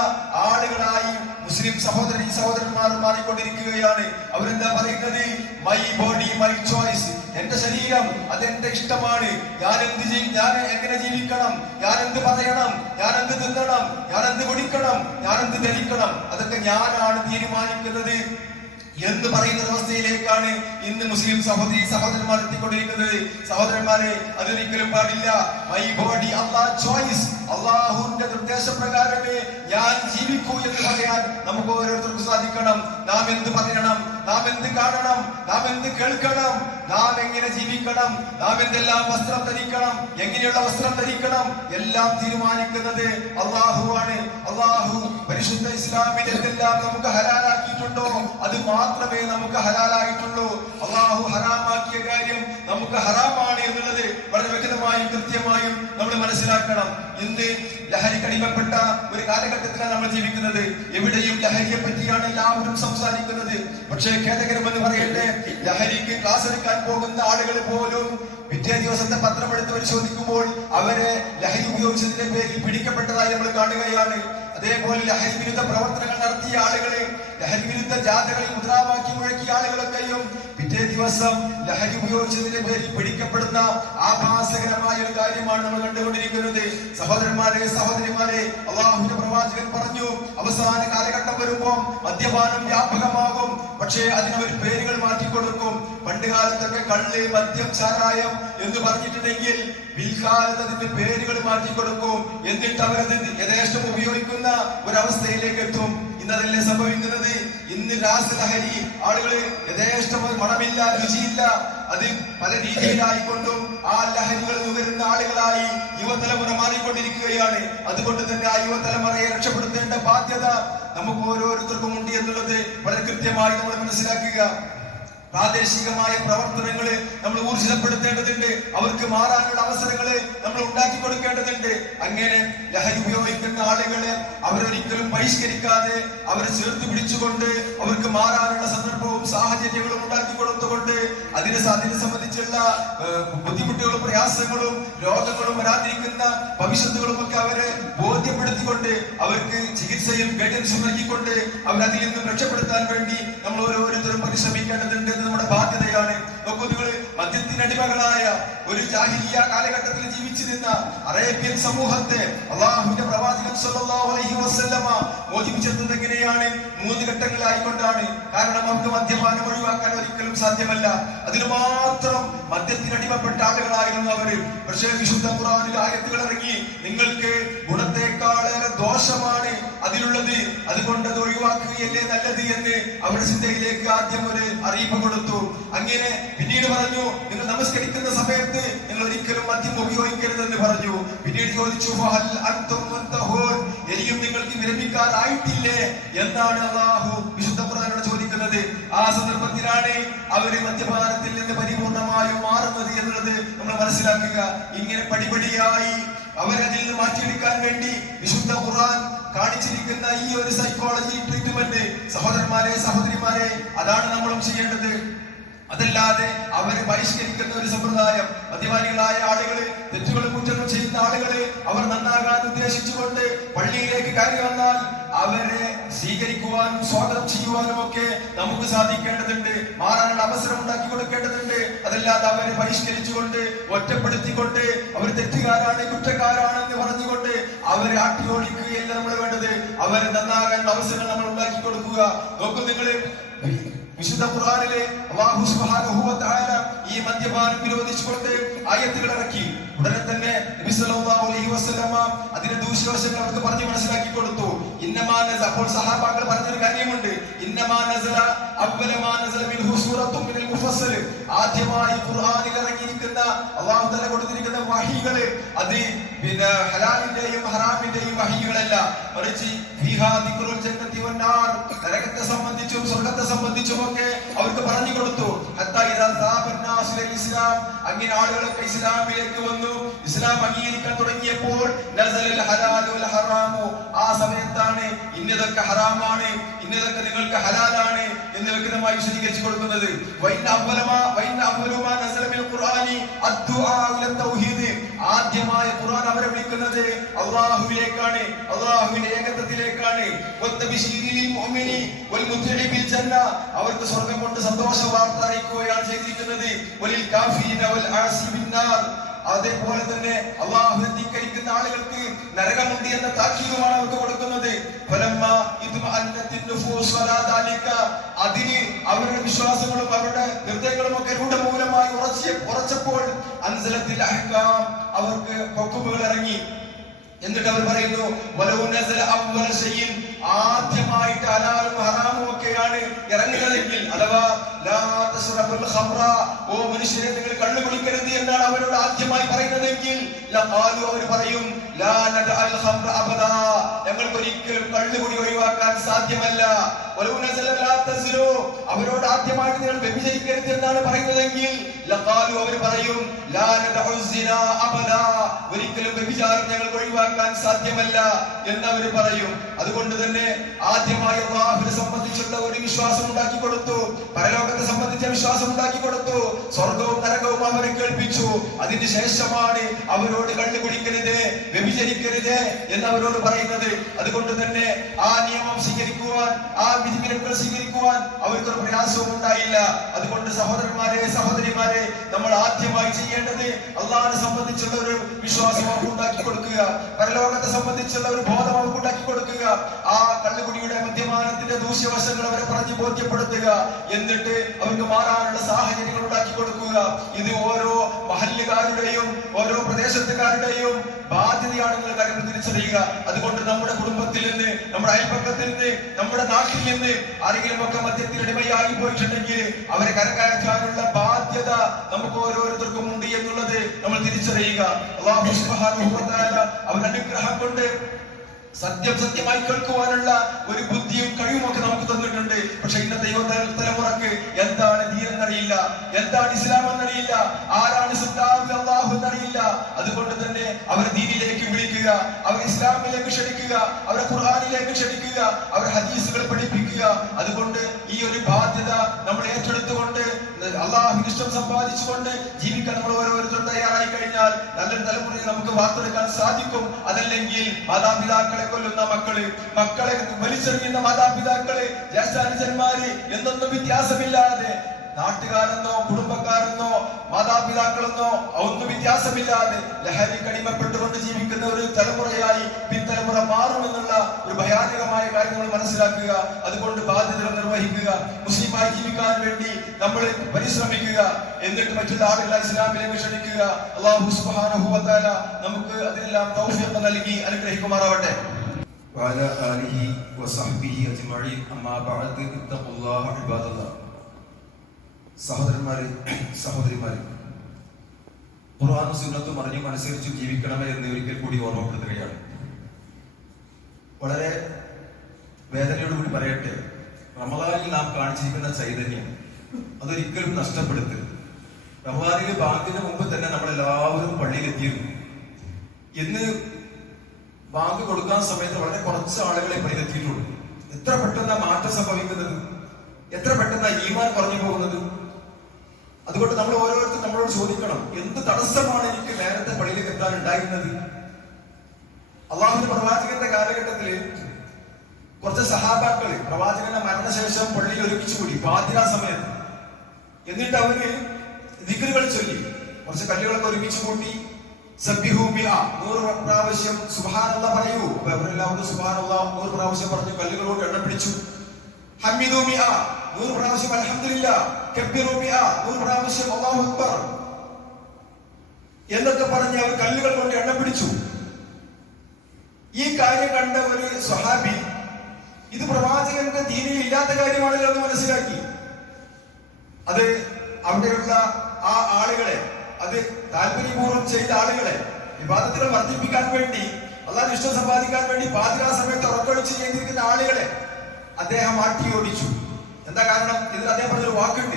ആളുകളായി മുസ്ലിം സഹോദരി സഹോദരന്മാർ മാറിക്കൊണ്ടിരിക്കുകയാണ്. അവരെന്താ പറയുന്നത്? മൈ ബോഡി മൈ ചോയ്സ് എന്റെ ശരീരം അതെന്റെ ഇഷ്ടമാണ്. ഞാൻ എന്ത് ചെയ്യും ഞാൻ എങ്ങനെ ജീവിക്കണം? ഞാൻ എന്ത് പറയണം? ഞാൻ എന്ത് തിന്നണം? ഞാൻ എന്ത് കുടിക്കണം? ഞാൻ എന്ത് ധരിക്കണം? അതൊക്കെ ഞാനാണ് തീരുമാനിക്കുന്നത് എന്ന് പറയുന്ന അവസ്ഥയിലേക്കാണ് ഇന്ന് മുസ്ലിം സഹോദരി സഹോദരന്മാർ എത്തിക്കൊണ്ടിരിക്കുന്നത്. സഹോദരന്മാരെ അതൊരിക്കലും പാടില്ല. മൈ ബോഡി അള്ളാ ചോയ്സ് അള്ളാഹുവിന്റെ നിർദ്ദേശപ്രകാരമേ ഞാൻ ജീവിക്കൂ എന്ന് പറയാൻ നമുക്ക് ഓരോരുത്തർക്കും സാധിക്കണം. നാം എന്ത് പറയണം? നാം എന്ത് കാണണം? നാം എന്ത് കേൾക്കണം? നാം എങ്ങനെ ജീവിക്കണം? നാം എന്തെല്ലാം വസ്ത്രം ധരിക്കണം? എങ്ങനെയുള്ള വസ്ത്രം ധരിക്കണം? എല്ലാം തീരുമാനിക്കുന്നത് അള്ളാഹുവാണ് അള്ളാഹു പരിശുദ്ധ ഇസ്ലാമിൽ എന്തെല്ലാം നമുക്ക് ഹലാലാക്കി ഹലാലാക്കിയിട്ടുണ്ടോ? അത് മാത്രമേ നമുക്ക് ഹലാലായിട്ടുള്ളൂ. അള്ളാഹു ഹറാമാക്കിയ കാര്യം നമുക്ക് ഹറാമാണ് എന്നുള്ളത് വളരെ വ്യക്തമായും കൃത്യമായും നമ്മൾ മനസ്സിലാക്കണം. ഇന്ന് ലഹരിക്ക് അടിമപ്പെട്ട ഒരു കാലഘട്ടത്തിലാണ് നമ്മൾ ജീവിക്കുന്നത്. എവിടെയും ലഹരിയെ പറ്റിയാണ് എല്ലാവരും സംസാരിക്കുന്നത്. പക്ഷേ ഖേദകരമെന്ന് പറയട്ടെ ലഹരിക്ക് ക്ലാസ് എടുക്കാൻ പോകുന്ന ആളുകൾ പോലും പിറ്റേ ദിവസത്തെ പത്രം എടുത്ത് പരിശോധിക്കുമ്പോൾ അവരെ ലഹരി ഉപയോഗിച്ചതിന്റെ പേരിൽ പിടിക്കപ്പെട്ടതായി നമ്മൾ കാണുകയാണ്. അതേപോലെ ലഹരി വിരുദ്ധ പ്രവർത്തനങ്ങൾ നടത്തിയ ആളുകളെ ലഹരി വിരുദ്ധ ജാഥകളിൽ മുദ്രാവാക്യം മുഴക്കിയ ആളുകളൊക്കെയും പിറ്റേ ദിവസം ലഹരി ഉപയോഗിച്ചതിന്റെ പേരിൽ പിടിക്കപ്പെടുന്ന ആഭാസകരമായ ഒരു കാര്യമാണ് നമ്മൾ കണ്ടുകൊണ്ടിരിക്കുന്നത്. സഹോദരന്മാരെ സഹോദരിമാരെ അള്ളാഹുവിന്റെ പ്രവാചകൻ പറഞ്ഞു അവസാന കാലഘട്ടം വരുമ്പോൾ മദ്യപാനം വ്യാപകമാകും. പക്ഷേ അതിനവർ പേരുകൾ മാറ്റിക്കൊടുക്കും. പണ്ട് കാലത്തൊക്കെ കള്ള് മദ്യം ചാരായം എന്ന് പറഞ്ഞിട്ടുണ്ടെങ്കിൽ പിൽക്കാലത്ത് അതിന്റെ പേരുകൾ മാറ്റിക്കൊടുക്കും. എന്നിട്ട് അവരത് യഥേഷ്ടം ഉപയോഗിക്കുന്ന ഒരവസ്ഥയിലേക്ക് എത്തും. ഇന്നതല്ലേ സംഭവിക്കുന്നത്? ഇന്ന് രാസലഹരി ആളുകൾ യഥേഷ്ടം മണമില്ല രുചിയില്ല. അത് പല രീതിയിലായിക്കൊണ്ടും ആ ലഹരികൾ നുകരുന്ന ആളുകളായി യുവതലമുറ മാറിക്കൊണ്ടിരിക്കുകയാണ്. അതുകൊണ്ട് തന്നെ ആ യുവതലമുറയെ രക്ഷപ്പെടുത്തേണ്ട ബാധ്യത നമുക്ക് ഓരോരുത്തർക്കും ഉണ്ട് എന്നുള്ളത് വളരെ കൃത്യമായി നമ്മൾ മനസ്സിലാക്കുക. പ്രാദേശികമായ പ്രവർത്തനങ്ങൾ നമ്മൾ ഊർജിതപ്പെടുത്തേണ്ടതുണ്ട്. അവർക്ക് മാറാനുള്ള അവസരങ്ങൾ നമ്മൾ ഉണ്ടാക്കി കൊടുക്കേണ്ടതുണ്ട്. അങ്ങനെ ലഹരി ഉപയോഗിക്കുന്ന ആളുകളെ അവരൊരിക്കലും പരിഷ്കരിക്കാതെ അവരെ ചേർത്ത് പിടിച്ചുകൊണ്ട് അവർക്ക് മാറാനുള്ള സന്ദർഭവും സാഹചര്യങ്ങളും ഉണ്ടാക്കി കൊടുത്തുകൊണ്ട് അതിനെ അതിനെ സംബന്ധിച്ചുള്ള ബുദ്ധിമുട്ടുകളും പ്രയാസങ്ങളും രോഗങ്ങളും വരാതിരിക്കുന്ന ഭവിഷ്യത്തുകളും ഒക്കെ അവരെ ബോധ്യപ്പെടുത്തിക്കൊണ്ട് അവർക്ക് ചികിത്സയും ഗൈഡൻസും നൽകിക്കൊണ്ട് അവരതിൽ നിന്നും രക്ഷപ്പെടുത്താൻ വേണ്ടി നമ്മൾ ഓരോരുത്തരും പരിശ്രമിക്കേണ്ടതുണ്ട്. നമ്മുടെ ബാധ്യതയാണ് നിങ്ങൾ മദ്യത്തിനടിമകളായ ഒരു ജാഹിലിയ കാലഘട്ടത്തിൽ ജീവിച്ചിരുന്ന അറേബ്യൻ സമൂഹത്തെ അള്ളാഹുവിന്റെ പ്രവാചകൻ അലൈഹി വസല്ലമ മോചിപ്പിച്ചെത്തുന്നത് എങ്ങനെയാണ്? മൂന്ന് ഘട്ടങ്ങളായിക്കൊണ്ടാണ്. കാരണം അവർക്ക് മദ്യപാനം ഒഴിവാക്കാൻ ഒരിക്കലും സാധ്യമല്ല. അതിന് മാത്രം മദ്യത്തിനടിമപ്പെട്ട ആളുകളായിരുന്നു അവർ. പക്ഷേ വിശുദ്ധ ഖുറാനിൽ ആയത്തുകൾ ഇറങ്ങി നിങ്ങൾക്ക് ഗുണത്തെക്കാളേറെ ദോഷമാണ് അതിലുള്ളത്. അതുകൊണ്ട് അത് ഒഴിവാക്കുകയല്ലേ നല്ലത് എന്ന് അവരുടെ ചിന്തയിലേക്ക് ആദ്യം ഒരു അറിയിപ്പ് കൊടുത്തു. അങ്ങനെ പിന്നീട് പറഞ്ഞു നിങ്ങൾ നമസ്കരിക്കുന്ന സമയത്ത് നിങ്ങൾ ഒരിക്കലും മദ്യം ഉപയോഗിക്കരുതെന്ന് പറഞ്ഞു. പിന്നീട് ചോദിച്ചു? ഇനിയും നിങ്ങൾക്ക് വിരമിക്കാറായിട്ടില്ലേ എന്നാണ് അള്ളാഹു വിശുദ്ധ ഖുർആനോട് ചോദിക്കുന്നത്. ആ സന്ദർഭത്തിലാണ് അവർ മദ്യപാനത്തിൽ നിന്ന് പരിപൂർണമായും മാറുന്നത് എന്നുള്ളത് നമ്മൾ മനസ്സിലാക്കുക. ഇങ്ങനെ പടിപടിയായി അവരതിൽ നിന്ന് മാറ്റിയെടുക്കാൻ വേണ്ടി വിശുദ്ധ ഖുർആൻ കാണിച്ചിരിക്കുന്ന ഈ ഒരു സൈക്കോളജി ട്രീറ്റ്മെന്റ് സഹോദരന്മാരെ സഹോദരിമാരെ അതാണ് നമ്മളും ചെയ്യേണ്ടത്. അതല്ലാതെ അവരെ പരിഷ്കരിക്കുന്ന ഒരു സമ്പ്രദായം മദ്യപാനികളായ ആളുകൾ തെറ്റുകളും കുറ്റങ്ങൾ ചെയ്യുന്ന ആളുകളെ അവർ നന്നാകാൻ ഉദ്ദേശിച്ചുകൊണ്ട് പള്ളിയിലേക്ക് കയറി വന്നാൽ അവരെ സ്വീകരിക്കുവാനും സ്വാഗതം ചെയ്യുവാനും ഒക്കെ നമുക്ക് സാധിക്കേണ്ടതുണ്ട്. മാറാനുള്ള അവസരം ഉണ്ടാക്കി കൊടുക്കേണ്ടതുണ്ട്. അതല്ലാതെ അവരെ പരിഷ്കരിച്ചുകൊണ്ട് ഒറ്റപ്പെടുത്തിക്കൊണ്ട് അവർ തെറ്റുകാരാണ് കുറ്റക്കാരാണെന്ന് പറഞ്ഞുകൊണ്ട് അവരെ ആട്ടിയോടിക്കുകയല്ല നമ്മൾ വേണ്ടത്. അവരെ നന്നാകാനുള്ള അവസരം നമ്മൾ ഉണ്ടാക്കി കൊടുക്കുക. നോക്കൂ നിങ്ങൾ. വിശുദ്ധ ഖുർആനിലെ അല്ലാഹു സുബ്ഹാനഹു വ തആല ഈ മദ്യപാനം വിരോധിച്ചുകൊണ്ട് ആയത്തുകൾ ഇറക്കി ഉടനെ തന്നെ നബി സല്ലല്ലാഹു അലൈഹി വസല്ലമ അതിന്റെ ദൂഷ്യവശങ്ങൾ അവർക്ക് പറഞ്ഞു മനസ്സിലാക്കി കൊടുത്തു. ഇന്നമാ നസ അപ്പോൾ സഹാബാക്കൾ പറഞ്ഞൊരു കാര്യമുണ്ട്. ഇന്നമാ നസല അവ്വല നസല മിൻഹു സൂറത്തും മിനൽ മുഫസ്സൽ ആദ്യമായി ഖുർആനിൽ ഇറങ്ങിയിരിക്കുന്ന അല്ലാഹു തആല കൊടുത്തിരിക്കുന്ന വഹികൾ അത് പിന്നെ ഹലാലിന്റെയും ഹറാമിന്റെയും വഹികളല്ല. മറിച്ച് ഫീഹാ ദിക്റുൽ ജന്നത്തി വന്നാർ നരകത്തെ സംബന്ധിച്ചും സ്വർഗത്തെ സംബന്ധിച്ചും ഒക്കെ അവർക്ക് പറഞ്ഞു കൊടുത്തു. ഇസ്ലാം. അങ്ങനെ ആളുകളൊക്കെ ഇസ്ലാമിലേക്ക് വന്നു. ഇസ്ലാം അംഗീകരിക്കാൻ തുടങ്ങിയപ്പോൾ ഹറാമു. ആ സമയത്താണ് ഇന്നതൊക്കെ ഹറാമാണ് ഇന്നതൊക്കെ നിങ്ങൾക്ക് ഹലാലാണ് എന്ന് വ്യക്തമായി വിശദീകരിച്ചു കൊടുക്കുന്നത്. വൈന്ന അവലമാ വൈന്ന അവലുമാ നസലമിൽ ഖുർആനി അദ്ദുആ ഇല ആദ്യമായ ഖുർആൻ അവരെ വിളിക്കുന്നത് അല്ലാഹുവിലേക്കാണ് അല്ലാഹുവിന്റെ ഏകത്വത്തിലേക്കാണ്. അവർക്ക് സ്വർഗം കൊണ്ട് സന്തോഷ വാർത്ത അറിയിക്കുകയാണ് ചെയ്തിരിക്കുന്നത്. അതേപോലെ തന്നെ അള്ളാഹു ധിക്കരിക്കുന്ന ആളുകൾക്ക് നരകമുണ്ട് എന്ന താക്കീതുമാണ് അവർക്ക് കൊടുക്കുന്നത്. അതിന് അവരുടെ വിശ്വാസങ്ങളും അവരുടെ ഹൃദയങ്ങളും ഒക്കെ രൂഢമൂലമായി ഉറച്ച ഉറച്ചപ്പോൾ അൻസലത്തിൽ അഹ്കാം അവർക്ക് പൊക്കുമ്പുകൾ ഇറങ്ങി. എന്നിട്ട് അവർ പറയുന്നു ആദ്യമായിട്ട് ഹലാലും ഹറാമും ഒക്കെയാണ് ഇറങ്ങുന്നതെങ്കിൽ അഥവാ ഓ മനുഷ്യരെ നിങ്ങൾ കണ്ണു കുളിക്കരുത് എന്നാണ് അവരോട് ആദ്യമായി പറയുന്നതെങ്കിൽ അവർ പറയും ഞങ്ങൾക്ക് ഒരിക്കലും കള്ളുകുടി ഒഴിവാക്കാൻ സാധ്യമല്ല. അവരോട് ആദ്യമായിട്ട് നിങ്ങൾ വ്യഭിചരിക്കരുത് എന്നാണ് പറയുന്നതെങ്കിൽ അവർ പറയും ഒരിക്കലും വ്യഭിചാരം ഞങ്ങൾക്ക് ഒഴിവാക്കാൻ സാധ്യമല്ല എന്ന് അവർ പറയും. അതുകൊണ്ട് തന്നെ ആദ്യമായി അള്ളാഹുവിനെ സംബന്ധിച്ചുള്ള ഒരു വിശ്വാസം ഉണ്ടാക്കി കൊടുത്തു. പരലോകത്തെ സംബന്ധിച്ച വിശ്വാസം ഉണ്ടാക്കി കൊടുത്തു. സ്വർഗവും നരകവും അവരെ കേൾപ്പിച്ചു. അതിന് ശേഷമാണ് അവരോട് കണ്ടുപിടിക്കരുത് വ്യഭിചരിക്കരുത് എന്ന് അവരോട് പറയുന്നത്. അതുകൊണ്ട് തന്നെ ആ നിയമം സ്വീകരിക്കുവാൻ ആ വിധിവിലക്കുകൾ സ്വീകരിക്കുവാൻ അവർക്കൊരു പ്രയാസവും ഉണ്ടായില്ല. അതുകൊണ്ട് സഹോദരന്മാരെ സഹോദരിമാരെ നമ്മൾ ആദ്യമായി ചെയ്യേണ്ടത് അള്ളാഹിനെ സംബന്ധിച്ചുള്ള ഒരു വിശ്വാസം അവർക്ക് ഉണ്ടാക്കി കൊടുക്കുക. പരലോകത്തെ സംബന്ധിച്ചുള്ള ഒരു ബോധം അവർക്ക് ഉണ്ടാക്കി കൊടുക്കുക. ആ കള്ളുകുടിയുടെ മദ്യപാനത്തിന്റെ ദൂഷ്യവശങ്ങൾ അവരെ പറഞ്ഞ് ബോധ്യപ്പെടുത്തുക. എന്നിട്ട് അവർക്ക് മാറാനുള്ള സാഹചര്യങ്ങൾ ഉണ്ടാക്കി കൊടുക്കുക. ഇത് ഓരോ മഹല്ലുകാരുടെയും ഓരോ പ്രദേശത്തുകാരുടെയും ബാധ്യതയാണ് കാര്യം തിരിച്ചറിയുക. അതുകൊണ്ട് നമ്മുടെ കുടുംബത്തിൽ നിന്ന് നമ്മുടെ അയൽപക്കത്തിൽ നിന്ന് നമ്മുടെ നാട്ടിൽ നിന്ന് ആരെങ്കിലും ഒക്കെ മദ്യത്തിൽ അടിമയായി പോയിട്ടുണ്ടെങ്കിൽ അവരെ കരകയറ്റാനുള്ള ബാധ്യത നമുക്ക് ഓരോരുത്തർക്കും ഉണ്ട് എന്നുള്ളത് നമ്മൾ തിരിച്ചറിയുക. അള്ളാഹു അവരുടെ അനുഗ്രഹം കൊണ്ട് സത്യം സത്യമായി കേൾക്കുവാനുള്ള ഒരു ബുദ്ധിയും കഴിവും ഒക്കെ നമുക്ക് തന്നിട്ടുണ്ട്. പക്ഷെ ഇന്നത്തെ യുവ തല- തലമുറയ്ക്ക് എന്താണ് ധീരെന്നറിയില്ല എന്താണ് ഇസ്ലാം എന്നറിയില്ല. ആരാണ് അള്ളാഹു എന്നറിയില്ല. അതുകൊണ്ട് തന്നെ അവർ ദീനിലേക്ക് വിളിക്കുക. അവർ ഇസ്ലാമിലേക്ക് ക്ഷണിക്കുക. അവരെ ഖുർആാനിലേക്ക് ക്ഷണിക്കുക. അവർ ഹദീസുകൾ പഠിപ്പിക്കുക. അതുകൊണ്ട് ഈ ഒരു ബാധ്യത നമ്മൾ ഏറ്റെടുത്തുകൊണ്ട് അള്ളാഹു ഇഷ്ടം സമ്പാദിച്ചുകൊണ്ട് ജീവിക്കാൻ നമ്മൾ ഓരോരുത്തരും തയ്യാറായി കഴിഞ്ഞാൽ നല്ലൊരു തലമുറയെ നമുക്ക് വാർത്തെടുക്കാൻ സാധിക്കും. അതല്ലെങ്കിൽ മാതാപിതാക്കളെ കൊല്ലുന്ന മക്കൾ മക്കളെ വലിച്ചെറിയുന്ന മാതാപിതാക്കൾ ജ്യേഷ്ഠാനുജന്മാര് എന്തൊന്നും വ്യത്യാസമില്ലാതെ നാട്ടുകാരെന്നോ കുടുംബക്കാരെന്നോ മാതാപിതാക്കളെന്നോ ഒന്നും വ്യത്യാസമില്ലാതെ ലഹരി കടിമപ്പെട്ടുകൊണ്ട് ജീവിക്കുന്ന ഒരു തലമുറയായി പിൻതലമുറ മാറുമെന്നുള്ള ഒരു ഭയാനകമായ കാര്യം നമ്മൾ മനസ്സിലാക്കുക അതുകൊണ്ട് ബാധ്യതകൾ നിർവഹിക്കുക മുസ്ലിമായി ജീവിക്കാൻ വേണ്ടി നമ്മൾ പരിശ്രമിക്കുക എന്നിട്ട് മറ്റുള്ള ആളുകളെ ഇസ്ലാമിലേക്ക് ക്ഷണിക്കുക അള്ളാഹു സുബ്ഹാനഹു വ തആല നമുക്ക് അതിനെല്ലാം തൗഫീഖ് നൽകി അനുഗ്രഹിക്കുമാറാവട്ടെ وعلى آله وصحبه أجمعين أما بعد اتقوا الله عباد الله സഹോദരന്മാരെ സഹോദരിമാരെ ഖുർആാനും സുന്നത്തും അറിഞ്ഞും അനുസരിച്ചും ജീവിക്കണമേ എന്ന് ഒരിക്കൽ കൂടി ഓർമ്മപ്പെടുത്തുകയാണ്. വളരെ വേദനയോടുകൂടി പറയട്ടെ റമദാനിൽ നാം കാണിച്ചിരിക്കുന്ന ചൈതന്യം അതൊരിക്കലും നഷ്ടപ്പെടുത്തരുത് റമദാനിൽ ബാങ്കിന് മുമ്പ് തന്നെ നമ്മളെല്ലാവരും പള്ളിയിലെത്തിയിരുന്നു. ഇന്ന് ബാങ്ക് കൊടുക്കാൻ സമയത്ത് വളരെ കുറച്ച് ആളുകളെ പള്ളിയിലെത്തിയിട്ടുള്ളൂ എത്ര പെട്ടെന്നാണ് മാറ്റം സംഭവിക്കുന്നത്? എത്ര പെട്ടെന്നാണ് ഈമാൻ പറഞ്ഞു പോകുന്നത്? അതുകൊണ്ട് നമ്മൾ ഓരോരുത്തരും നമ്മളോട് ചോദിക്കണം എന്ത് തടസ്സമാണ് എനിക്ക് നേരത്തെ പള്ളിയിലേക്ക് എത്താൻ ഉണ്ടായിരുന്നത്? അള്ളാഹുന്റെ പ്രവാചകന്റെ കാലഘട്ടത്തിൽ കുറച്ച് സഹാബാക്കൾ പ്രവാചകന്റെ മരണശേഷം പള്ളിയിൽ ഒരുമിച്ച് കൂടി പാതിരാ സമയത്ത്. എന്നിട്ട് അവർ ദിഗ്രുകൾ ചൊല്ലി. കുറച്ച് കല്ലുകളൊക്കെ ഒരുമിച്ച് കൂട്ടി. നൂറ് പ്രാവശ്യം സുബ്ഹാനല്ലാ പറയൂ. അവരെല്ലാവരും സുബ്ഹാനല്ലാ നൂറ് പ്രാവശ്യം പറഞ്ഞു കല്ലുകളോട് എണ്ണ പിടിച്ചു. നൂറ് പ്രാവശ്യം മിഅ, നൂറ് പ്രാവശ്യം അല്ലാഹു അക്ബർ. എന്നൊക്കെ പറഞ്ഞ് അവർ കല്ലുകൾ കൊണ്ട് എണ്ണ പിടിച്ചു. ഈ കാര്യം കണ്ട ഒരു സ്വഹാബി ഇത് പ്രവാചകന്റെ ദീനിൽ ഇല്ലാത്ത കാര്യമാണല്ലോ എന്ന് മനസ്സിലാക്കി. അത് അവിടെയുള്ള ആ ആളുകളെ അത് താല്പര്യപൂർവം ചെയ്ത ആളുകളെ വിവാദത്തിനെ വർദ്ധിപ്പിക്കാൻ വേണ്ടി അള്ളാഹ് ഇഷ്ടം സമ്പാദിക്കാൻ വേണ്ടി പാതിരാ സമയത്ത് ഉറക്കൊഴിച്ച് ചെയ്തിരിക്കുന്ന ആളുകളെ അദ്ദേഹം മാറ്റി ഓടിച്ചു എന്താ കാരണം? ഇതിൽ അദ്ദേഹം പറഞ്ഞൊരു വാക്കുണ്ട്.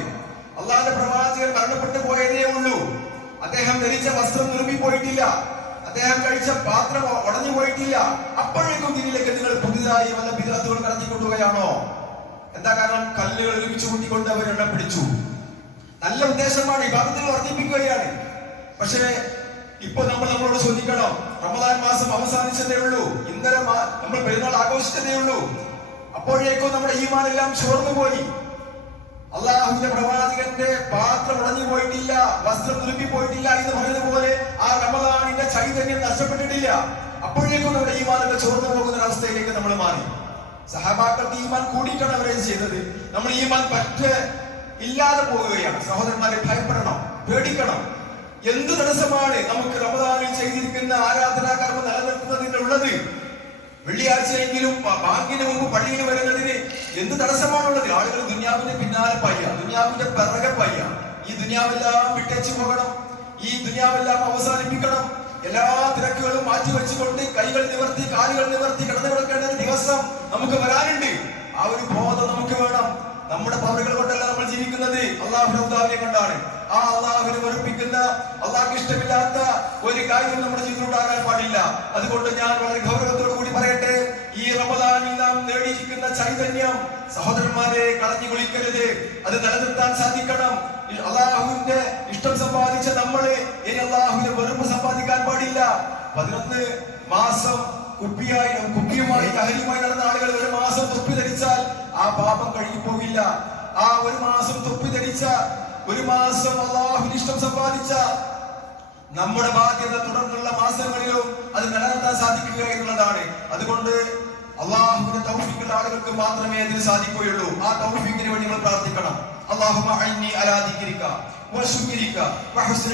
അള്ളാഹിന്റെ പ്രവാചകൻ മരണപ്പെട്ടു പോയതേ ഉള്ളൂ. അദ്ദേഹം ധരിച്ച വസ്ത്രം നിർമ്മി പോയിട്ടില്ല അദ്ദേഹം കഴിച്ച പാത്രം ഉടഞ്ഞു പോയിട്ടില്ല. അപ്പോഴേക്കും ഇതിലേക്ക് നിങ്ങൾ പുതിയതായി വല്ല വിദഗ്ധകൾ നടത്തിക്കൊണ്ടുപോയാണോ എന്താ കാരണം? കല്ലുകൾ ഒരുമിച്ച് കൂട്ടിക്കൊണ്ട് അവർ പിടിച്ചു. നല്ല ഉദ്ദേശമാണ്. വിഭാഗത്തിൽ വർദ്ധിപ്പിക്കുകയാണ്. പക്ഷേ ഇപ്പൊ നമ്മൾ നമ്മളോട് ചോദിക്കണം റമദാൻ മാസം അവസാനിച്ചതേ ഉള്ളൂ. ഇന്നലെ നമ്മൾ പെരുന്നാൾ ആഘോഷിച്ചതേ ഉള്ളൂ. അപ്പോഴേക്കും നമ്മുടെ ഈമാനെല്ലാം ചോർന്നു പോയി. അള്ളാഹുവിന്റെ പ്രവാചകന്റെ പാത്രം ഉടഞ്ഞു പോയിട്ടില്ല വസ്ത്രം തുരുമ്പി പോയിട്ടില്ല എന്ന് പറയുന്നത് പോലെ ആ റമദാനിന്റെ ചൈതന്യം നഷ്ടപ്പെട്ടിട്ടില്ല. അപ്പോഴേക്കും നമ്മുടെ ഈമാനൊക്കെ ചോർന്നു പോകുന്ന അവസ്ഥയിലേക്ക് നമ്മൾ മാറി. സഹബാക്കൾക്ക് ഈമാൻ കൂടിയിട്ടാണ് അവരെ ചെയ്തത്. നമ്മൾ ഈമാൻ പറ്റ ഇല്ലാതെ പോവുകയാണ്. സഹോദരന്മാരെ ഭയപ്പെടണം പേടിക്കണം. എന്ത് തടസ്സമാണ് നമുക്ക് റമദാനിൽ ചെയ്തിരിക്കുന്ന ആരാധനാ കർമ്മം നിലനിർത്തുന്നതിനുള്ളത്? വെള്ളിയാഴ്ചയെങ്കിലും ബാങ്കിന്റെ ബാങ്കിന് മുമ്പ് പള്ളിയിൽ വരുന്നതിന് എന്ത് തടസ്സമാണുള്ളത്? ആളുകൾ ദുനിയാവിന്റെ പിന്നാലെ പയ്യ ദുനിയാവിന്റെ പിറകെ പയ്യ ഈ ദുനിയാവെല്ലാം വിട്ടേച്ചു പോകണം. ഈ ദുനിയാവെല്ലാം അവസാനിപ്പിക്കണം. എല്ലാ തിരക്കുകളും മാറ്റി വെച്ചുകൊണ്ട് കൈകൾ നിവർത്തി കാലുകൾ നിവർത്തി കിടന്നു കിടക്കേണ്ട ദിവസം നമുക്ക് വരാനുണ്ട്. ആ ഒരു ബോധം നമുക്ക് വേണം. നമ്മുടെ പവറുകൾ കൊണ്ടല്ല നമ്മൾ ജീവിക്കുന്നത്. ഉദാഹരണം കൊണ്ടാണ്. ആ അള്ളാഹുനെ വെറുപ്പിക്കുന്ന അള്ളാഹ്ക്ക് ഇഷ്ടമില്ലാത്ത ഒരു കാര്യം നമ്മുടെ ജീവിതത്തിൽ ഉണ്ടാകാൻ പാടില്ല. അതുകൊണ്ട് ഞാൻ വളരെ ഗൗരവത്തോടു പറയട്ടെ ഈ റമദാനിൽ നാം നേടിയിരിക്കുന്ന ചൈതന്യം. സഹോദരന്മാരെ കളഞ്ഞു കുളിക്കരുത്. അത് നിലനിർത്താൻ സാധിക്കണം. അള്ളാഹുവിന്റെ ഇഷ്ടം സമ്പാദിച്ച നമ്മൾ ഇനി അള്ളാഹുവിന്റെ വെറുപ്പ് സമ്പാദിക്കാൻ പാടില്ല. പതിനൊന്ന് മാസം കുപ്പിയായി കുപ്പിയുമായി ലഹരിയുമായി നടന്ന ആളുകൾ ഒരു മാസം തൊപ്പി ധരിച്ചാൽ ആ പാപം കഴുകി പോകില്ല ആ ഒരു മാസം തൊപ്പി ധരിച്ച ഒരു മാസം അള്ളാഹുവിന് ഇഷ്ടം സമ്പാദിച്ച നമ്മുടെ ബാധ്യത തുടർന്നുള്ള മാസങ്ങളിലും അത് നിലനിർത്താൻ സാധിക്കുക എന്നുള്ളതാണ്. അതുകൊണ്ട് അള്ളാഹുവിന്റെ ആളുകൾക്ക് മാത്രമേ അതിന് സാധിക്കുകയുള്ളൂ. ആ തൗഫിക്കിന് വേണ്ടി നമ്മൾ പ്രാർത്ഥിക്കണം. അള്ളാഹുമ്മ ആരാധിക്കരിക്ക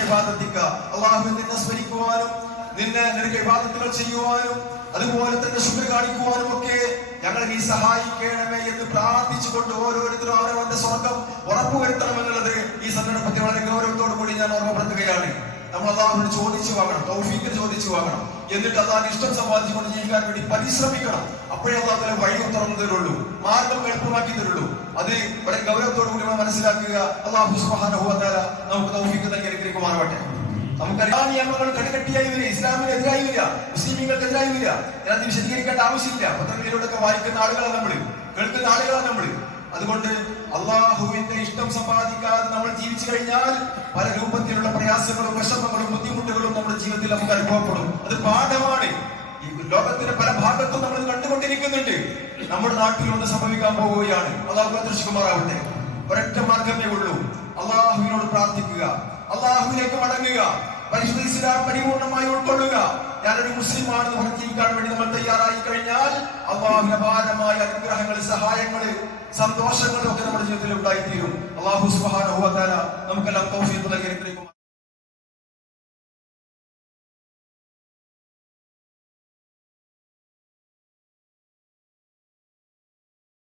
ഇബാദത്തിക. അള്ളാഹുവിനെ നിന്നെ സ്മരിക്കുവാനും നിന്നെ നിനക്ക് ഇബാദത്തുകൾ ചെയ്യുവാനും അതുപോലെ തന്നെ ശുഭ കാണിക്കുവാനും ഒക്കെ ഞങ്ങൾ നീ സഹായിക്കണമേ എന്ന് പ്രാർത്ഥിച്ചുകൊണ്ട് ഓരോരുത്തരും അവരവന്റെ സ്വർഗം ഉറപ്പുവരുത്തണമെന്നുള്ളത് ഈ സന്ദർഭത്തിൽ വളരെ ഗൗരവത്തോടു കൂടി ഞാൻ ഓർമ്മപ്പെടുത്തുകയാണ്. നമ്മൾ അള്ളാഹുവിനോട് ചോദിച്ചു വാങ്ങണം തൗഫീഖിന് ചോദിച്ചു വാങ്ങണം. എന്നിട്ട് അള്ളാഹിന് ഇഷ്ടം സമ്പാദിച്ചുകൊണ്ട് ജീവിക്കാൻ വേണ്ടി പരിശ്രമിക്കണം. അപ്പോഴേ അള്ളാഹു തല വഴി തുറന്നു തരുള്ളൂ മാർഗം എളുപ്പമാക്കി തരുള്ളൂ. അത് വളരെ ഗൗരവത്തോടു കൂടി നമ്മൾ മനസ്സിലാക്കുക അള്ളാഹു തആല നമുക്ക് തൗഫീഖ് നൽകി അനുഗ്രഹിക്കുമാറാവട്ടെ. നമുക്കറിയാം നിയമങ്ങൾ കടുകട്ടിയായി വരിക ഇസ്ലാമിനെതിരായി വരിക മുസ്ലിമീങ്ങൾക്കെതിരായി വരിക. ഞാനത് വിശദീകരിക്കേണ്ട ആവശ്യമില്ല. പത്രങ്ങളിലൂടെ വായിക്കുന്ന ആളുകളാണ് നമ്മൾ കേൾക്കുന്ന ആളുകളാണ് നമ്മൾ അതുകൊണ്ട് അള്ളാഹുവിന്റെ ഇഷ്ടം സമ്പാദിക്കാതെ നമ്മൾ ജീവിച്ചു കഴിഞ്ഞാൽ പല രൂപത്തിലുള്ള പ്രയാസങ്ങളും വിഷമങ്ങളും ബുദ്ധിമുട്ടുകളും നമ്മുടെ ജീവിതത്തിൽ നമുക്ക് അനുഭവപ്പെടും. അത് പാഠമാണ്. ഈ ലോകത്തിന്റെ പല ഭാഗത്തും നമ്മൾ കണ്ടുകൊണ്ടിരിക്കുന്നുണ്ട്. നമ്മുടെ നാട്ടിൽ ഒന്ന് സംഭവിക്കാൻ പോവുകയാണ്. അള്ളാഹു ദർശിക്കുമാറാവട്ടെ ഒരൊറ്റ മാർഗമേ ഉള്ളൂ. അള്ളാഹുവിനോട് പ്രാർത്ഥിക്കുക. അള്ളാഹുവിലേക്ക് മടങ്ങുക. പരിശുദ്ധ പരിപൂർണമായി ഉൾക്കൊള്ളുക. ഞാനൊരു മുസ്ലിമാണെന്ന് പറഞ്ഞ് ജീവിക്കാൻ വേണ്ടി നമ്മൾ തയ്യാറായി കഴിഞ്ഞാൽ അള്ളാഹുവിന്റെ അപാരമായ അനുഗ്രഹങ്ങൾ സന്തോഷങ്ങളും ഒക്കെ നമ്മുടെ ജീവിതത്തിൽ ഉണ്ടായിത്തീരും. അള്ളാഹു സുബാന നമുക്കെല്ലാം തൗഫീഖ് നൽകി